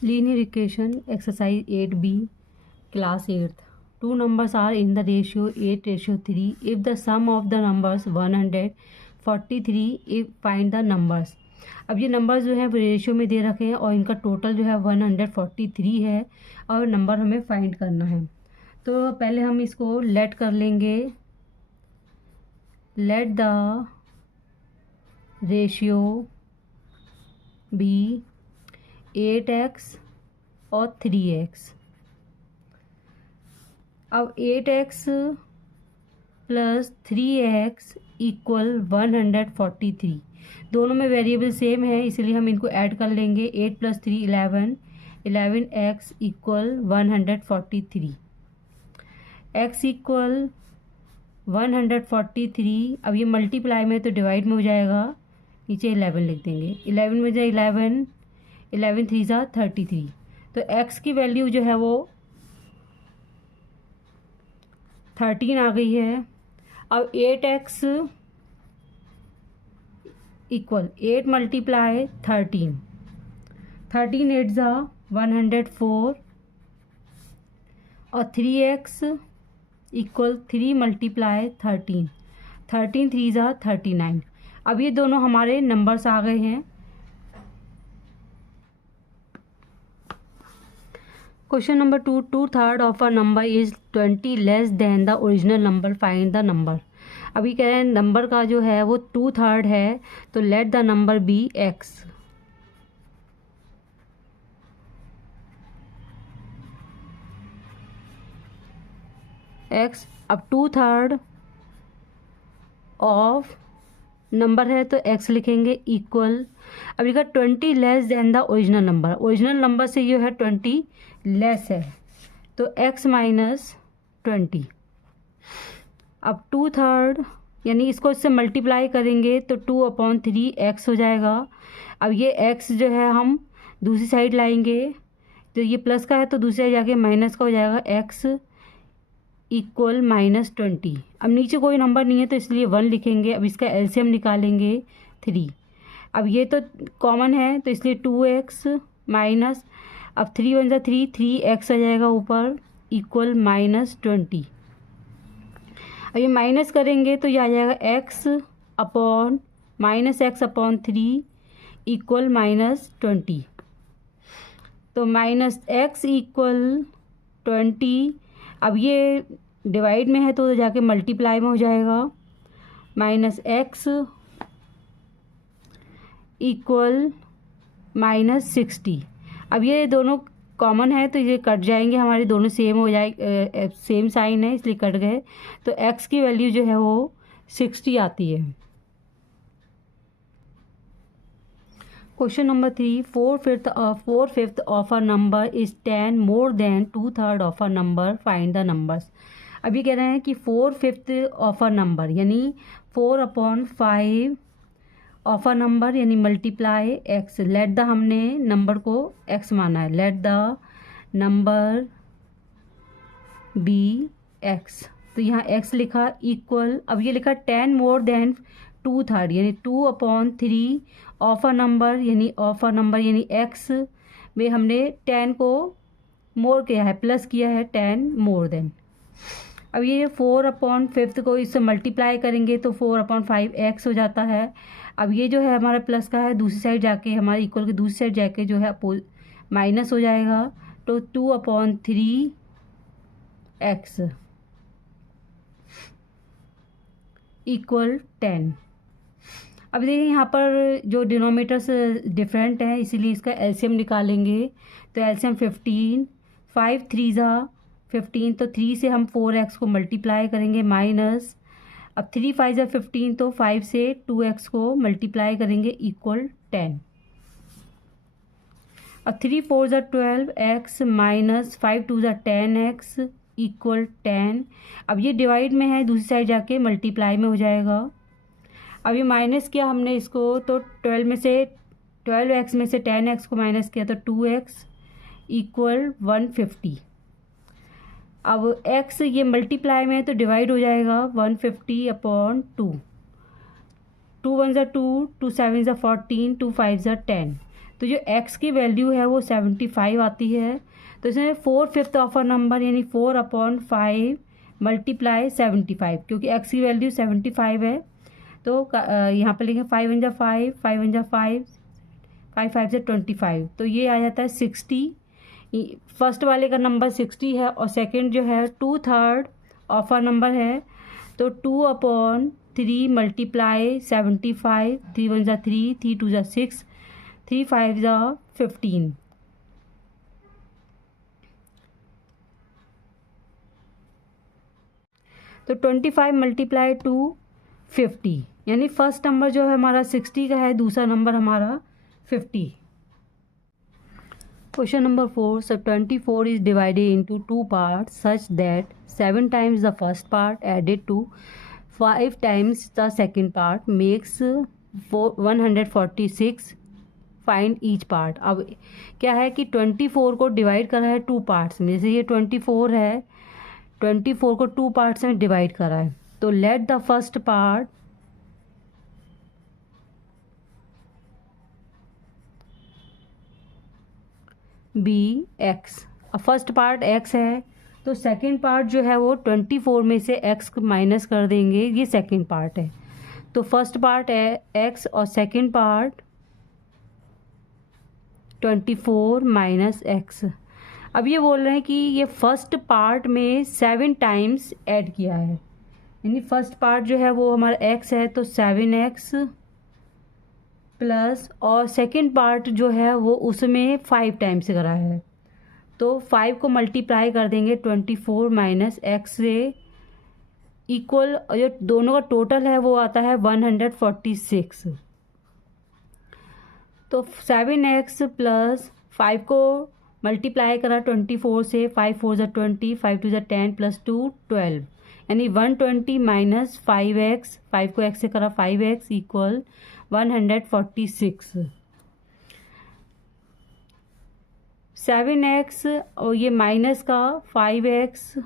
Linear equation exercise 8b class 8th. Two numbers are in the ratio 8:3. If the sum of the numbers 143, if find the numbers. अब ये number जो है वो ratio में दे रखे हैं और इनका टोटल जो है 143 है और नंबर हमें फाइंड करना है। तो पहले हम इसको लेट कर लेंगे, let the ratio B 8x और 3x। अब 8x प्लस 3x इक्वल 143। दोनों में वेरिएबल सेम है इसलिए हम इनको ऐड कर लेंगे। 8 plus 3 11, 11x equal 143। x equal 143। अब ये मल्टीप्लाई में तो डिवाइड में हो जाएगा, नीचे 11 लिख देंगे। 11 में जाए 11, 11 3 ज़ा 33। तो x की वैल्यू जो है वो 13 आ गई है। अब 8x इक्वल 8 मल्टीप्लाई 13, 13 8 ज़ा 104 और 3x इक्वल 3 मल्टीप्लाई 13, 13 3 ज़ा 39। अब ये दोनों हमारे नंबर्स आ गए हैं। Question number 2, 2/3 of a number is 20 less than the original number, find the number. अभी कह रहे हैं नंबर का जो है वो 2/3 है, तो let the number be x। x अब 2/3 ऑफ नंबर है तो x लिखेंगे इक्वल। अब लिखा 20 less than the original number, original number से ये है 20 लेस है तो x माइनस 20। अब 2/3 यानी इसको इससे मल्टीप्लाई करेंगे तो 2/3 x हो जाएगा। अब ये x जो है हम दूसरी साइड लाएंगे तो ये प्लस का है तो दूसरी साइड जाके माइनस का हो जाएगा, x इक्वल -20। अब नीचे कोई नंबर नहीं है तो इसलिए 1 लिखेंगे। अब इसका एलसीएम निकालेंगे 3। अब ये तो कॉमन है तो इसलिए 2x माइनस, अब 3 1 ज़ा 3, 3x आ जाएगा ऊपर इक्वल -20। अब ये माइनस करेंगे तो ये आ जाएगा x अपॉन -x/3 इक्वल -20। तो -x इक्वल 20। अब ये डिवाइड में है तो जाके मल्टीप्लाई में हो जाएगा, -x इक्वल -60। अब ये दोनों कॉमन है तो ये कट जाएंगे, हमारे दोनों सेम हो जाए, सेम साइन है इसलिए कट गए। तो x की वैल्यू जो है वो 60 आती है। Question number 3, 4/5 of a number is 10 more than 2/3 of a number, find the numbers. अभी कह रहे हैं कि 4/5 ऑफ अ नंबर यानी 4/5 ऑफ अ नंबर यानी मल्टीप्लाई x। लेट द, हमने नंबर को x माना है, let the number be x। तो यहाँ x लिखा इक्वल, अब ये लिखा 10 मोर देन 2/3 यानी 2/3 ऑफ अ नंबर यानी x में हमने 10 को मोर किया है, प्लस किया है 10 मोर देन। अब ये 4/5 को इससे मल्टीप्लाई करेंगे तो 4/5x हो जाता है। अब ये जो है हमारा प्लस का है, दूसरी साइड जाके हमारे इक्वल के दूसरी साइड जाके जो है माइनस हो जाएगा तो 2/3x इक्वल 10। अब देखिए यहाँ पर जो डिनोमीटर्स डिफरेंट हैं इसीलिए इसका एलसीएम निकालेंगे। तो एलसीएम 15, 5 3 ज़ा 15 तो 3 से हम 4x को मल्टीप्लाई करेंगे माइनस, अब 3 5 ज़ा 15 तो 5 से 2x को मल्टीप्लाई करेंगे इक्वल 10। अब 3 4 ज़ा 12x माइनस 5 2 ज़ा 10x इक्वल 10। अब ये डिवाइड में है, दूसरी साइड जाके मल्टीप्लाई में हो जाएगा। अब ये माइनस किया हमने इसको तो 12x में से 10x को माइनस किया तो 2x इक्वल 150। अब x ये मल्टीप्लाई में है तो डिवाइड हो जाएगा 150/2। 2 1 ज़ा 2, 2 7 ज़ा 14, 2 5 ज़ा 10। तो जो x की वैल्यू है वो 75 आती है। तो इसमें 4/5 ऑफ अ नंबर यानी 4/5 मल्टीप्लाई 75, क्योंकि x की वैल्यू 75 है। तो यहाँ पर लिखें 5 × 5, 5 × 5, 5 5 से 25, तो ये आ जाता है 60। फर्स्ट वाले का नंबर 60 है और सेकंड जो है 2/3 ऑफ अ नंबर है, तो 2/3 मल्टीप्लाई 75, 3 1 3, 3 2 6, 3 5 15। तो 25 मल्टीप्लाई 250, यानी फर्स्ट नंबर जो है हमारा 60 का है, दूसरा नंबर हमारा 50। Question number 4, so 24 is divided into two parts such that 7 times the first part added to 5 times the second part makes 146, find each part. अब क्या है कि 24 को डिवाइड करा है टू पार्ट्स में, जैसे ये 24 है, 24 को टू पार्ट्स में डिवाइड करा है, तो let the first part be x. अब फर्स्ट पार्ट एक्स है, तो सेकंड पार्ट जो है वो 24 में से एक्स माइनस कर देंगे, ये सेकंड पार्ट है। तो फर्स्ट पार्ट है एक्स और सेकंड पार्ट 24 माइनस एक्स। अब ये बोल रहे हैं कि ये फर्स्ट पार्ट में 7 टाइम्स ऐड किया है, यानी फर्स्ट पार्ट जो है वो हमारा एक्स है, तो 7x प्लस, और सेकंड पार्ट जो है वो उसमें 5 टाइम्स करा है, तो 5 को मल्टीप्लाई कर देंगे 24 माइनस एक्स से, इक्वल जो दोनों का टोटल है वो आता है 146। तो 7x प्लस 5 को मल्टीप्लाई करा 24 से, 5 4 ज़ा 20, 5 2 ज़ा 10 प्लस 2 12, यानी 120 माइनस 5x, 5 को x से करा 5x इक्वल 146। 7x और ये माइनस का 5x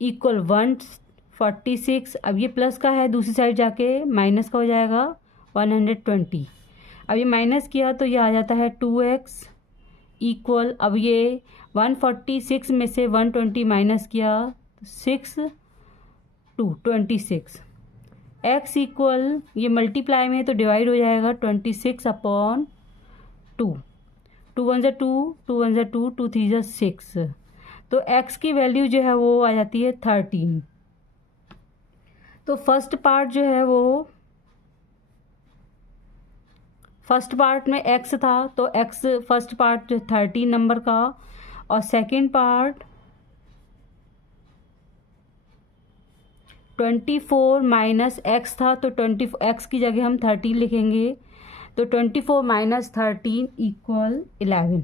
इक्वल 146। अब ये प्लस का है, दूसरी साइड जाके माइनस का हो जाएगा 120। अब ये माइनस किया तो ये आ जाता है 2x इक्वल, अब ये 146 में से 120 माइनस किया 6 2 26। x इक्वल, ये मल्टीप्लाई में तो डिवाइड हो जाएगा 26/2, 2 1 ज़ा 2, 2 1 ज़ा 2, 2 3 ज़ा 6, तो x की वैल्यू जो है वो आ जाती है 13। तो फर्स्ट पार्ट जो है वो, फर्स्ट पार्ट में x था तो x फर्स्ट पार्ट 13 नंबर का, और सेकंड पार्ट 24 माइनस x था, तो 20 x की जगह हम 13 लिखेंगे, तो 24 माइनस 13 इक्वल 11,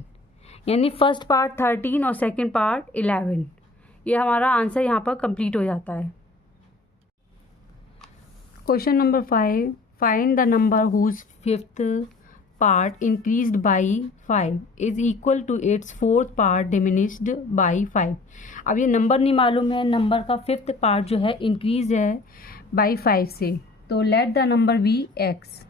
यानी फर्स्ट पार्ट 13 और सेकंड पार्ट 11। ये हमारा आंसर यहाँ पर कंप्लीट हो जाता है। Question number 5, find the number whose fifth part increased by 5 is equal to its fourth part diminished by 5। अब ये नंबर नहीं मालूम है, नंबर का फिफ्थ पार्ट जो है इंक्रीज है बाई 5 से, तो let the number be x.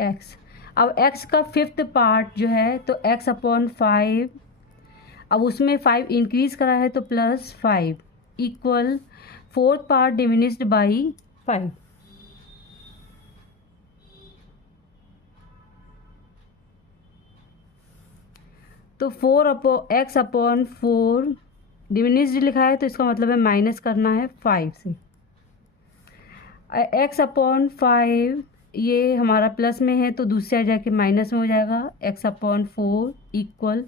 X, अब x का फिफ्थ पार्ट जो है तो x/5, अब उसमें 5 इंक्रीज करा है तो plus 5 equal fourth part diminished by 5। तो x/4 डिमिनिश्ड लिखा है तो इसका मतलब है माइनस करना है 5 से। x/5 ये हमारा प्लस में है तो दूसरी साइड जाके माइनस में हो जाएगा, x/4 इक्वल,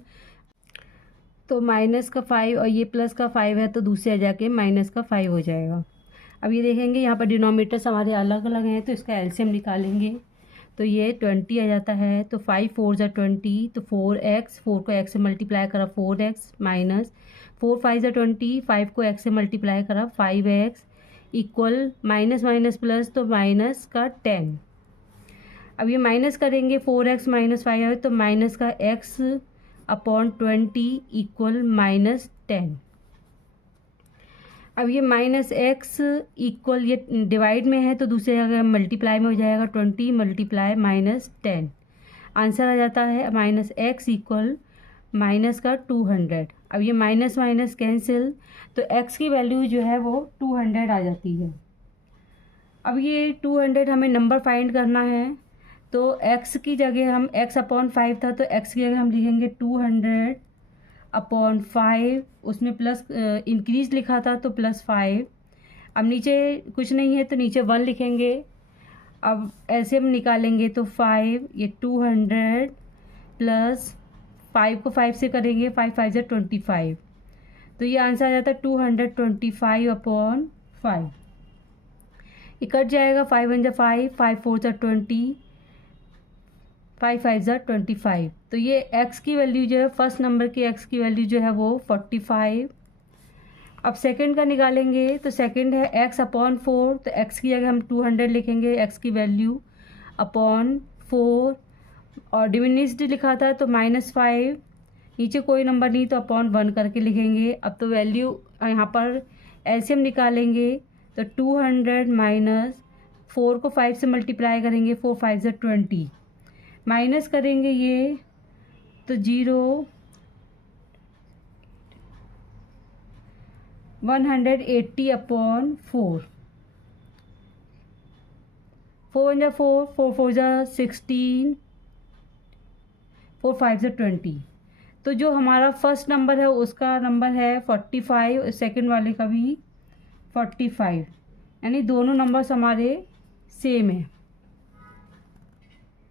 तो माइनस का 5 और ये प्लस का 5 है तो दूसरी साइड जाके माइनस का 5 हो जाएगा। अब ये देखेंगे यहाँ पर डिनोमिनेटर्स हमारे अलग अलग हैं तो इसका एलसीएम निकालेंगे, तो ये 20 आ जाता है, तो 5 4 ज़ा 20, तो 4x, 4 को x से मल्टीप्लाई करा 4x माइनस 4 5 ज़ा 20, 5 को x से मल्टीप्लाई करा 5x equal minus minus plus, तो माइनस का 10। अब ये माइनस करेंगे 4x माइनस 5 है तो माइनस का x/20 इक्वल -10। अब ये माइनस एक्स इक्वल, ये डिवाइड में है तो दूसरे अगर मल्टीप्लाई में हो जाएगा 20 मल्टीप्लाई माइनस 10, आंसर आ जाता है माइनस एक्स इक्वल माइनस का 200। अब ये माइनस माइनस कैंसिल, तो x की वैल्यू जो है वो 200 आ जाती है। अब ये 200 हमें नंबर फाइंड करना है, तो x की जगह हम x अपॉन 5 था, तो x की जगह हम लिखेंगे 200 अपॉन 5, उसमें प्लस इंक्रीज लिखा था तो +5। अब नीचे कुछ नहीं है तो नीचे 1 लिखेंगे। अब ऐसे हम निकालेंगे तो 5, ये 200 प्लस 5 को 5 से करेंगे, 5 5 से 25, तो ये आंसर आ जाता है 225 अपॉन 5। ये कट जाएगा, 5 1 जा 5, 5 4 जा 20, 5 5 जा 25। तो ये x की वैल्यू जो है, फर्स्ट नंबर की x की वैल्यू जो है वो 45। अब सेकंड का निकालेंगे, तो सेकंड है x अपॉन 4, तो x की जगह हम 200 लिखेंगे, x की वैल्यू अपॉन 4, और डिमिनिश्ड लिखा था तो -5, नीचे कोई नंबर नहीं तो अपॉन 1 करके लिखेंगे। अब तो वैल्यू यहाँ पर एलसीएम निकालेंगे, तो 200 माइनस 4 को 5 से मल्टीप्लाई करेंगे, 4 5 से 20, माइनस करेंगे ये तो 0, 180 अपॉन 4, 4 1 जा 4, 4 4 जा 16, 4 5 जा 20। तो जो हमारा फर्स्ट नंबर है उसका नंबर है 45, सेकंड वाले का भी 45, यानी दोनों नंबर्स हमारे सेम है।